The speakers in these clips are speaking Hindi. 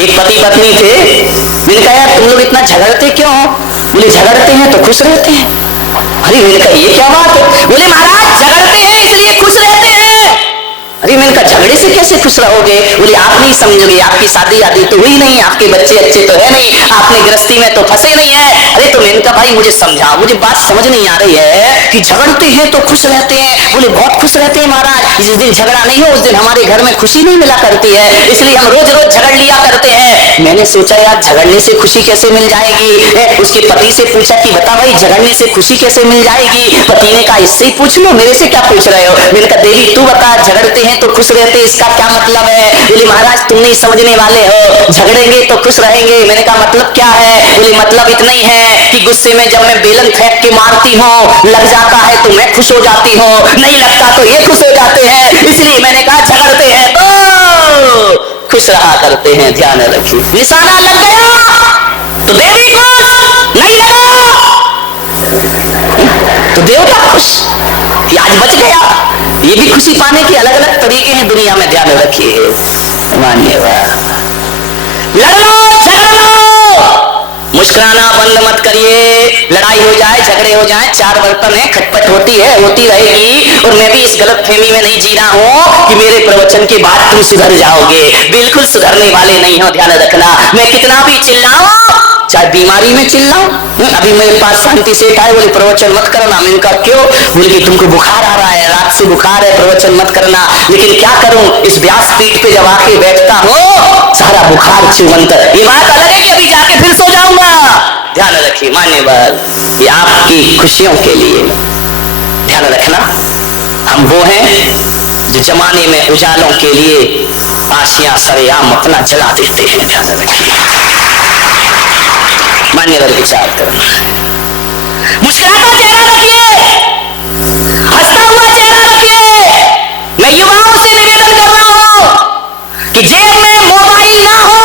एक पति पत्नी थे, मैंने कहा यार तुम लोग इतना झगड़ते क्यों? बोले झगड़ते हैं तो खुश रहते हैं। अरे मैंने कहा ये क्या बात है? बोले महाराज झगड़ते हैं इसलिए खुश रहते हैं। अरे मैंने कहा झगड़े से कैसे खुश रहोगे? बोले आप नहीं समझोगे, आपकी शादी आदि तो हुई नहीं, आपके बच्चे अच्छे तो है नहीं, आपने गृहस्थी में तो फंसे नहीं है। अरे तो मैंने कहा भाई मुझे समझाओ, मुझे बात समझ नहीं आ रही है कि झगड़ते हैं तो खुश रहते हैं। बोले बहुत खुश रहते हैं महाराज, जिस दिन झगड़ा नहीं हो उस दिन हमारे घर में खुशी नहीं मिला करती है, इसलिए हम रोज रोज झगड़ लिया करते हैं। मैंने सोचा यार झगड़ने से खुशी कैसे मिल जाएगी? उसके पति से पूछा कि बता भाई झगड़ने से खुशी कैसे मिल जाएगी? पति ने कहा इससे ही पूछ लो, मेरे से क्या पूछ रहे हो? मैंने कहा देवी तू बता, झगड़ते हैं तो खुश रहते इसका क्या मतलब है? बोले महाराज तुम नहीं समझने वाले हो, झगड़ेंगे तो खुश रहेंगे। मैंने कहा मतलब क्या है? बोले मतलब इतना ही है कि गुस्से में जब मैं बेलन फेंक के मारती हूँ, लग जाता है तो मैं खुश हो जाती हूँ, नहीं लगता तो ये खुश हो जाते हैं, इसलिए मैंने कहा झगड़ते हैं तो खुश रहा करते हैं। ध्यान रखिए, निशाना लग गया तो देवी खुश, नहीं लगा तो देवता खुश कि आज बच गया। ये भी खुशी पाने के अलग अलग तरीके हैं दुनिया में, ध्यान रखिए। मानिए लड़ो झगड़ लो, मुस्कुराना बंद मत करिए। लड़ाई हो जाए झगड़े हो जाए, चार बर्तन है, खटपट होती है, होती रहेगी। और मैं भी इस गलत फहमी में नहीं जी रहा हूँ कि मेरे प्रवचन के बाद तुम सुधर जाओगे, बिल्कुल सुधरने वाले नहीं हो। ध्यान रखना, मैं कितना भी चिल्लाऊं, चाहे बीमारी में चिल्लाऊं। अभी मेरे पास शांति सेठ आए, बोले प्रवचन मत करना। मैंने कहा क्यों? बोले कि तुमको बुखार आ रहा है, रात से बुखार है, प्रवचन मत करना। लेकिन क्या करूं, इस व्यासपीठ पे जब आके बैठता हूं सारा बुखार छुमंत। ये बात अलग है कि अभी जाके फिर सो जाऊंगा। ध्यान रखिए मान्यवर, ये आपकी खुशियों के लिए। ध्यान रखना, हम वो हैं जो जमाने में उजालों के लिए आशियां सरेआम अपना जला देते हैं। ध्यान रखिए, मान्यवर विचार करना। मुस्कुराता चेहरा रखिए, हंसता हुआ चेहरा रखिए। मैं युवाओं से निवेदन कर रहा हूं कि जेब में मोबाइल ना हो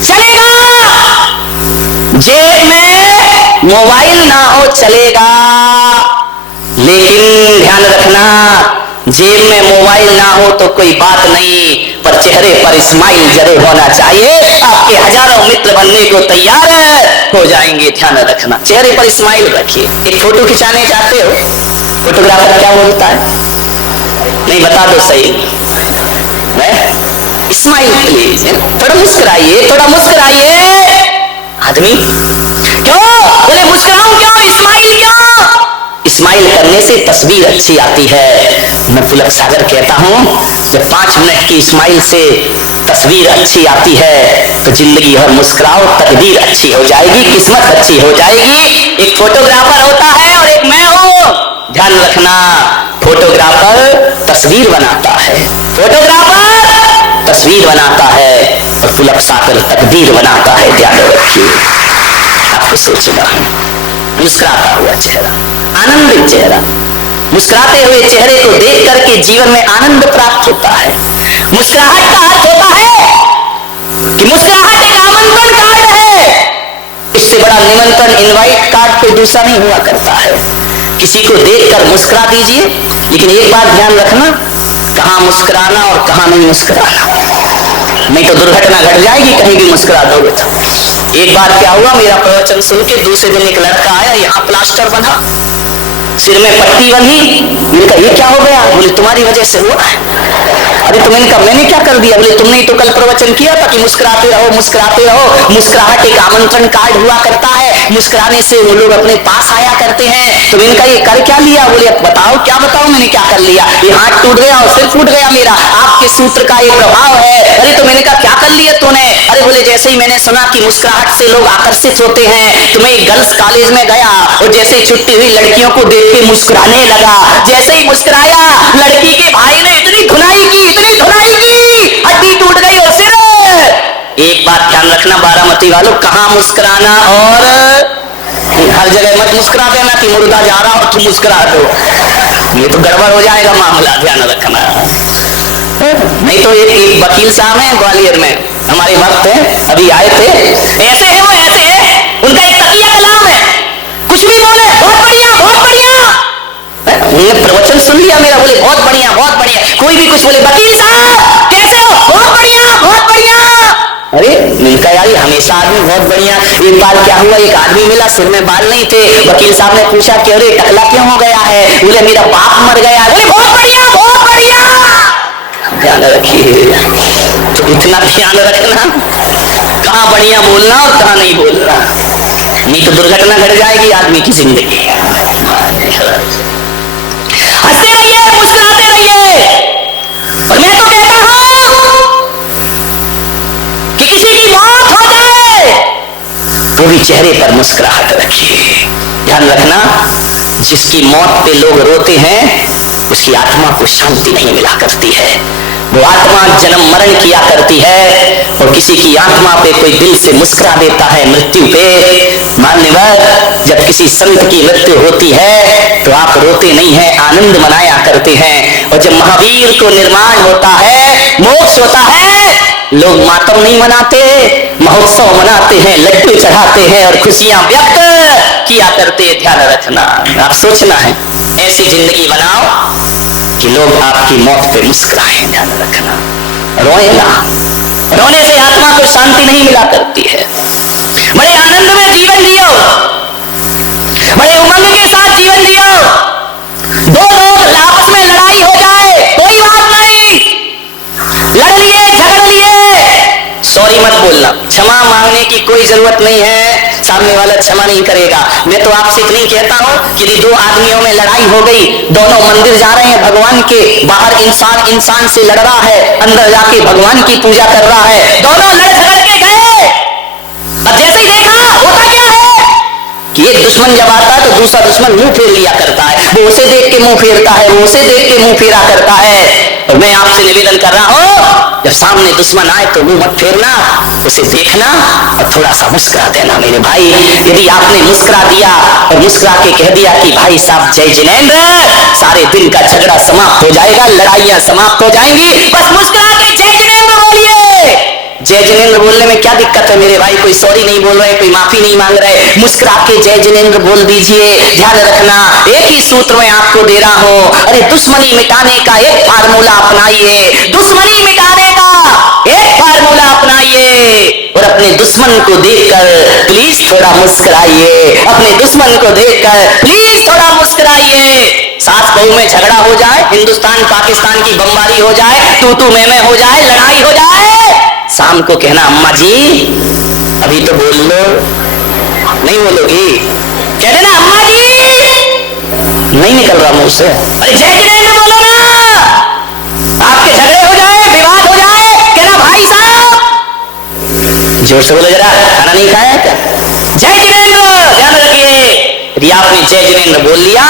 चलेगा, जेब में मोबाइल ना हो चलेगा, लेकिन ध्यान रखना जेब में मोबाइल ना हो तो कोई बात नहीं, पर चेहरे पर स्माइल जरूर होना चाहिए। आपके हजारों मित्र बनने को तैयार हो जाएंगे। ध्यान रखना, चेहरे पर स्माइल रखिए। एक फोटो खिंचाने जाते हो, फोटोग्राफर क्या बोलता है? नहीं बता दो सही, स्माइल प्लीज, थोड़ा मुस्कुराइए, थोड़ा मुस्कुराइए। आदमी क्यों? बोले मुस्कुराऊं क्यों, स्माइल क्यों? स्माइल करने से तस्वीर अच्छी आती है। मैं पुलक सागर कहता हूं, जब 5 मिनट की स्माइल से तस्वीर अच्छी आती है तो जिंदगी भर मुस्कुराओ, तकदीर अच्छी हो जाएगी, किस्मत अच्छी हो जाएगी। एक फोटोग्राफर होता है और एक मैं हूं। ध्यान रखना, फोटोग्राफर तस्वीर बनाता है, फोटोग्राफर तस्वीर बनाता है और पुलक सागर तकदीर बनाता है। ध्यान रखिए, आपको सोचना, मुस्कुराता हुआ चेहरा, आनंदित चेहरा। मुस्कुराते हुए चेहरे को देख करके जीवन में आनंद प्राप्त होता है। मुस्कुराहट का अर्थ होता है कि मुस्कुराहट एक आमंत्रण कार्ड है। इससे बड़ा निमंत्रण इनवाइट कार्ड कोई दूसरा नहीं हुआ करता है। किसी को देखकर मुस्कुरा दीजिए, लेकिन एक बात ध्यान रखना, कहां मुस्कुराना और कहां नहीं मुस्कुराना, नहीं तो दुर्घटना घट जाएगी कहीं भी मुस्कुरा दोगे तो। एक बार क्या हुआ, मेरा प्रवचन सुन के दूसरे दिन एक लड़का आया, यहाँ प्लास्टर बना, सिर में पट्टी बंधी। मैंने कहा ये क्या हो गया? बोले तुम्हारी वजह से हुआ। अरे तो मैंने कहा मैंने क्या कर दिया? बोले तुमने तो कल प्रवचन किया था कि मुस्कुराते रहो मुस्कुराते रहो। मुस्कुराहट एक आमंत्रण कार्ड हुआ करता है, मुस्कुराने से वो लोग अपने पास आया करते हैं। तो मैंने कहा ये कर क्या लिया? बोले बताओ क्या बताओ, मैंने क्या कर लिया? ये हाथ टूट गया और सिर फूट गया मेरा, आपके सूत्र का ये प्रभाव है। अरे तो मैंने कहा क्या कर लिया तूने? अरे बोले जैसे ही मैंने सुना कि मुस्कुराहट से लोग आकर्षित होते हैं तो मैं एक गर्ल्स कॉलेज में गया और जैसे ही छुट्टी हुई लड़कियों को देख के मुस्कुराने लगा। जैसे ही मुस्कुराया लड़की के भाई ने इतनी धुनाई की, हड्डी टूट गई और सिर। एक बात ध्यान रखना बारामती वालों, कहां मुस्कुराना और हर जगह मत मुस्कुरा देना कि मुर्दा जा रहा हो तुम मुस्कुरा दो, ये तो गड़बड़ हो जाएगा मामला। ध्यान रखना, नहीं तो एक वकील साहब है ग्वालियर में, हमारे वक्त है, अभी आए थे, ऐसे है वो ऐसे है, उनका एक तकिया कलाम है, कुछ भी बोले बहुत बढ़िया बहुत बढ़िया। उन्होंने प्रवचन सुन लिया मेरा, बोले बहुत बढ़िया बहुत बढ़िया। कोई भी कुछ बोले वकील साहब कैसे हो, बहुत बढ़िया बहुत बढ़िया। अरे मिलता यार, हमेशा आदमी बहुत बढ़िया। एक बार क्या हुआ, एक आदमी मिला, सिर में बाल नहीं थे। वकील साहब ने पूछा कि अरे टकला क्यों हो गया है? बोले मेरा बाप मर गया। अरे बहुत बढ़िया, बहुत बढ़िया। ध्यान रखिए, तो इतना ध्यान रखना, कहाँ बढ़िया बोलना और कहाँ नहीं बोलना, नहीं तो दुर्घटना घट जाएगी आदमी की जिंदगी। हंसते रहिए, मुस्कुराते रहिए। और मैं तो कहता हूं कि किसी की मौत हो जाए तो भी चेहरे पर मुस्कुराहट रखिए। ध्यान रखना, जिसकी मौत पे लोग रोते हैं उसकी आत्मा को शांति नहीं मिला करती है। वो आत्मा जन्म मरण किया करती है, और किसी की आत्मा पे कोई दिल से मुस्कुरा देता है मृत्यु पे। मान्यवर, जब किसी संत की मृत्यु होती है तो आप रोते नहीं हैं, आनंद मनाया करते हैं। और जब महावीर को निर्माण होता है, मोक्ष होता है, लोग मातम नहीं मनाते, महोत्सव मनाते हैं, लड्डू चढ़ाते हैं और खुशियां व्यक्त किया करते हैं। ध्यान रखना, आप सोचना है ऐसी जिंदगी बनाओ कि लोग आपकी मौत पे मुस्कुराएं। ध्यान रखना, रोए ना, रोने से आत्मा को शांति नहीं मिला करती है। बड़े आनंद में जीवन जियो, बड़े उमंग के साथ जीवन जियो। दो लोग आपस में लड़ाई हो जाए कोई बात नहीं, लड़ लिए, झगड़ लिए, सॉरी मत बोलना, क्षमा मांगने की कोई जरूरत नहीं है, सामने वाला क्षमा नहीं करेगा। मैं तो आपसे इतनी कहता हूं कि दो आदमियों में लड़ाई हो गई, दोनों मंदिर जा रहे हैं भगवान के, बाहर इंसान इंसान से लड़ रहा है, अंदर जाके भगवान की पूजा कर रहा है। दोनों लड़ झगड़ के गए, अब जैसे ही देखा होता क्या है कि एक दुश्मन जब आता है तो दूसरा दुश्मन मुंह फेर लिया करता है, वो उसे देख के मुंह फेरता है, वो उसे देख के मुंह फेरा करता है। और मैं आपसे निवेदन कर रहा हूं, जब सामने दुश्मन आए तो मुंह मत फेरना, उसे देखना और थोड़ा सा मुस्कुरा देना। मेरे भाई, यदि आपने मुस्कुरा दिया और मुस्कुरा के कह दिया कि भाई साहब जय जिनेंद्र, सारे दिन का झगड़ा समाप्त हो जाएगा, लड़ाइयां समाप्त हो जाएंगी। बस मुस्कुरा के जय जिनेंद्र बोलिए। जय जिनेंद्र बोलने में क्या दिक्कत है मेरे भाई? कोई सॉरी नहीं बोल रहे, कोई माफी नहीं मांग रहे, मुस्कुरा के जय जिनेंद्र बोल दीजिए। ध्यान रखना, एक ही सूत्र में आपको दे रहा हूं, अरे दुश्मनी मिटाने का एक फार्मूला अपनाइए, दुश्मनी मिटाने का एक फार्मूला अपनाइए। और अपने दुश्मन को देखकर प्लीज थोड़ा मुस्कुराइए, अपने दुश्मन को देखकर प्लीज थोड़ा मुस्कुराइए। सास बहू में झगड़ा हो जाए, हिंदुस्तान पाकिस्तान की बमबारी हो जाए, तू मैं हो जाए, लड़ाई हो जाए, शाम को कहना अम्मा जी अभी तो बोल लो, नहीं बोलोगी, कह देना अम्मा जी, नहीं निकल रहा मुंह से, अरे जय जिनेंद्र बोलो ना, आपके झगड़े हो जाए, विवाद हो जाए, कहना भाई साहब, जोर से बोलो जरा, खाना नहीं खाया क्या? जय जिनेंद्र। ध्यान रखिए, यदि आपने जय जिनेंद्र बोल लिया,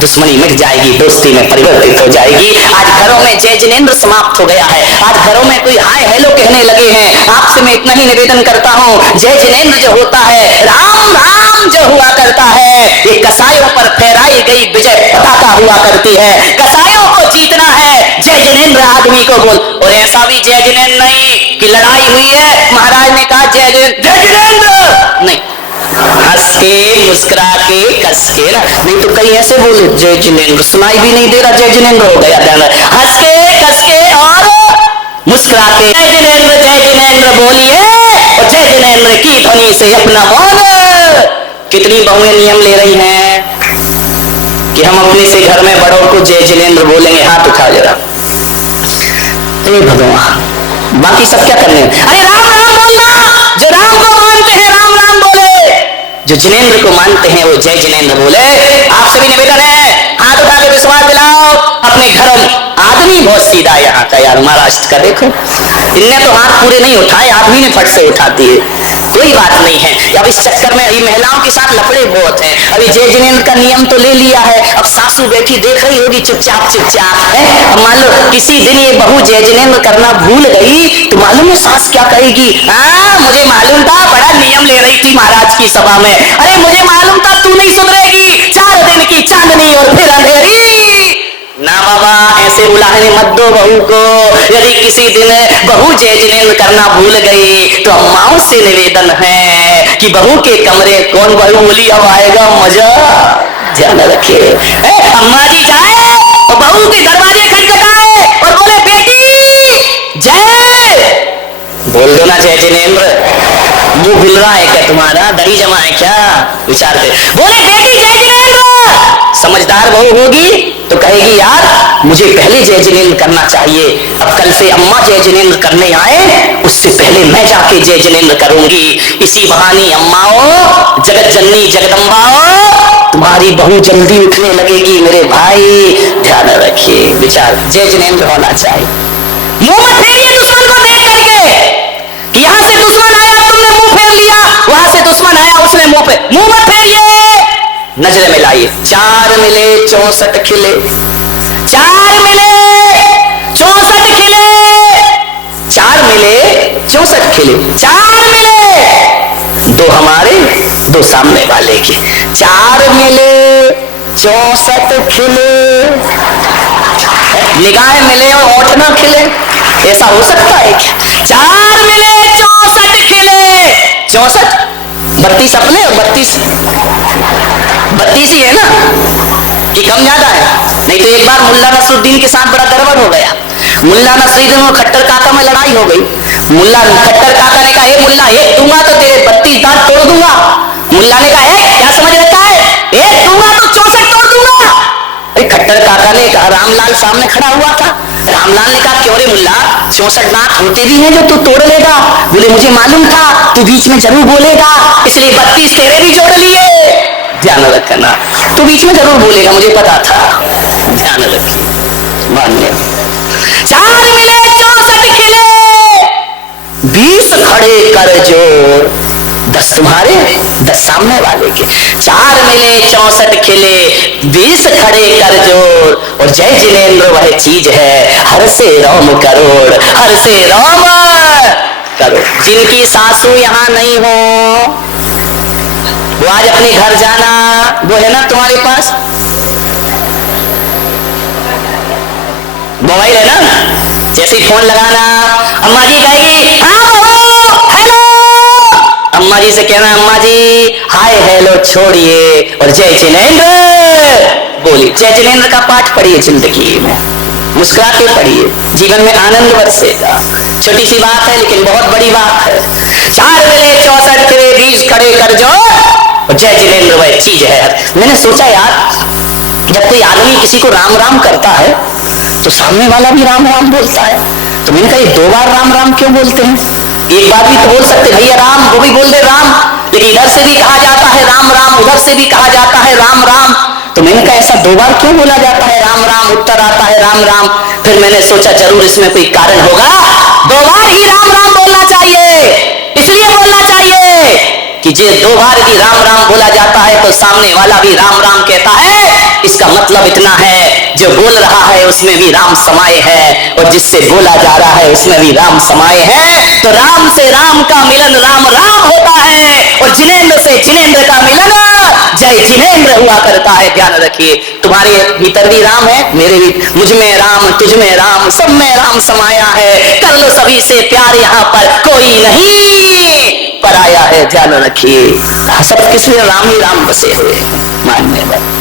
दुश्मनी मिट जाएगी, दोस्ती में परिवर्तित हो जाएगी। आज घरों में जय जिनेंद्र समाप्त हो गया है, आज घरों में कोई हाय हेलो कहने लगे हैं। आपसे मैं इतना ही निवेदन करता हूं, जय जिनेंद्र जो होता है, राम राम जो हुआ करता है, ये कसायों पर फहराई गई विजय पताका हुआ करती है। कसायों को जीतना है, जय जिनेंद्र आदमी को बोल। और ऐसा भी जय जिनेंद्र नहीं कि लड़ाई हुई है, महाराज ने कहा जय जिनेंद्र, नहीं, हंस के मुस्कुरा के कस के ना, नहीं तो कहीं ऐसे बोले जय जिनेंद्र, सुनाई भी नहीं दे रहा, जय जिनेंद्र हो गया। हंस के कस के और मुस्कुरा के जय जिनेंद्र बोलिए, और जय जिनेंद्र की ध्वनि से अपना बोल। कितनी बहुएं नियम ले रही हैं कि हम अपने से घर में बड़ों को जय जिनेंद्र बोलेंगे, हाथ उठा जरा, हे भगवान, बाकी सब क्या करने? अरे राम राम बोलना, जो राम को मानते हैं राम राम बोले, जो जिनेंद्र को मानते हैं वो जय जिनेंद्र बोले। आपसे भी निवेदन है, हाथ उठा के विश्वास दिलाओ अपने घर। आदमी बहुत सीधा यहाँ का यार, महाराष्ट्र का देखो, इनने तो हाथ पूरे नहीं उठाए, आदमी ने फट से उठा दिए। कोई बात नहीं है, अब इस चक्कर में अभी महिलाओं के साथ लफड़े बहुत हैं। अभी जय जिनेंद्र का नियम तो ले लिया है, अब सासू बैठी देख रही होगी चुपचाप चुपचाप है। अब मान लो किसी दिन ये बहू जय जिनेंद्र करना भूल गई तो मालूम है सास क्या कहेगी? मुझे मालूम था, बड़ा नियम ले रही थी महाराज की सभा में, अरे मुझे मालूम था तू नहीं सुधरेगी, 4 दिन की चांदनी और फिर अंधेरी। ना बाबा, ऐसे उलाहने मत दो बहू को। यदि किसी दिन बहू जय जिनेंद्र करना भूल गई तो अम्माओं से निवेदन है कि बहू के कमरे कौन बहू बोली, अब आएगा मजा। ध्यान रखिए, अम्मा जी जाए और बहू के दरवाजे खटखटाए और बोले बेटी जय, बोल दो ना जय जिनेंद्र। मुंह खुल रहा है क्या तुम्हारा, दही जमा है क्या? विचार दे। बोले बेटी जय जिनेंद्र। समझदार बहू होगी तो कहेगी यार मुझे पहले जय जिनेंद्र करना चाहिए, अब कल से अम्मा जय जिनेंद्र करने आए उससे पहले मैं जाके जय जिनेंद्र करूंगी। इसी बहाने अम्माओ, जगत जननी जगदम्बाओ, तुम्हारी बहू जल्दी उठने लगेगी मेरे भाई, ध्यान रखिए। विचार जय जिनेंद्र होना चाहिए। मुंह मत फेरिए दुश्मन को देख करके कि यहां से दुश्मन आया तुमने मुंह फेर लिया, वहां से दुश्मन आया उसने मुंह पे, मुंह मत फेरिए। नजर मिलाइए। 4 मिले 64 खिले, 4 मिले 64 खिले, 4 मिले 64 खिले, 4 मिले 2 हमारे 2 सामने वाले के, 4 मिले 64 खिले। निगाहें मिले और ओठ न खिले, ऐसा हो सकता है क्या? 4 मिले 64 खिले, 64 32 अपने और 32 ही है ना कि कम ज्यादा है? नहीं तो एक बार मुल्ला नसरुद्दीन के साथ बड़ा गड़बड़ हो गया। मुल्ला नसरुद्दीन और खट्टर काका में लड़ाई हो गई। मुल्ला खट्टर काका ने कहा हे मुल्ला एक दूंगा तो तेरे 32 दांत तोड़ दूंगा। मुल्ला ने कहा क्या समझ रखा है, एक दूंगा तो 64 तोड़ दूंगा। खट्टर काका ने कहा, रामलाल सामने खड़ा हुआ था, रामलाल ने कहा क्यों रे मुल्ला 64 दांत होते भी हैं जो तू तोड़ लेगा? बोले मुझे मालूम था तू बीच में जरूर बोलेगा, इसलिए 32 तेरे भी जोड़ लिए। ध्यान रखना, तू बीच में जरूर बोलेगा, मुझे पता था। ध्यान रखिए, मान्य। 4 मिले 64 खिले, 20 खड़े कर जोड़, 10 तुम्हारे 10 सामने वाले के। 4 मिले 64 खिले, 20 खड़े कर जोड़, और जय जिनेंद्र वह चीज है हर से रोम करोड़, हर से रोम करोड़। जिनकी सासू यहाँ नहीं हो वो आज अपने घर जाना, वो है ना तुम्हारे पास मोबाइल है ना, जैसे ही फोन लगाना अम्मा जी कहेगी हाँ हेलो, अम्मा जी से कहना अम्मा जी हाय हेलो छोड़िए और जय जिनेंद्र बोलिए। जय जिनेंद्र का पाठ पढ़िए, जिंदगी में मुस्कुरा के पढ़िए, जीवन में आनंद बरसेगा। छोटी सी बात है लेकिन बहुत बड़ी बात है। 4 मिले 64 खिले, 20 खड़े कर जोड़, और जय जिनेंद्र वह चीज है। मैंने सोचा यार जब कोई आदमी किसी को राम राम करता है तो सामने वाला भी राम राम बोलता है, तो मैंने कहा ये 2 बार राम राम क्यों बोलते हैं? एक बार भी तो बोल सकते भैया राम, वो भी बोल दे राम, लेकिन इधर से भी कहा जाता है राम राम, उधर से भी कहा जाता है राम राम। तो मैंने कहा ऐसा 2 बार क्यों बोला जाता है राम राम, उत्तर आता है राम राम। फिर मैंने सोचा जरूर इसमें कोई कारण होगा, 2 बार ही राम राम बोलना चाहिए। इसलिए बोलना चाहिए कि जे 2 बार भी राम राम बोला जाता है तो सामने वाला भी राम राम कहता है। इसका मतलब इतना है जो बोल रहा है उसमें भी राम समाये है, और जिससे बोला जा रहा है उसमें भी राम समाये है। तो राम से राम का मिलन राम राम होता है, और जिनेंद्र से जिनेंद्र का मिलन जय जिनेंद्र हुआ करता है। ध्यान रखिए, तुम्हारे भीतर भी राम है, मेरे भी, मुझ में राम, तुझ में राम, सब में राम समाया है। कर लो सभी से प्यार, यहाँ पर कोई नहीं पराया है। ध्यान रखिए, सब किसी राम ही राम बसे हुए हैं। मानने वाले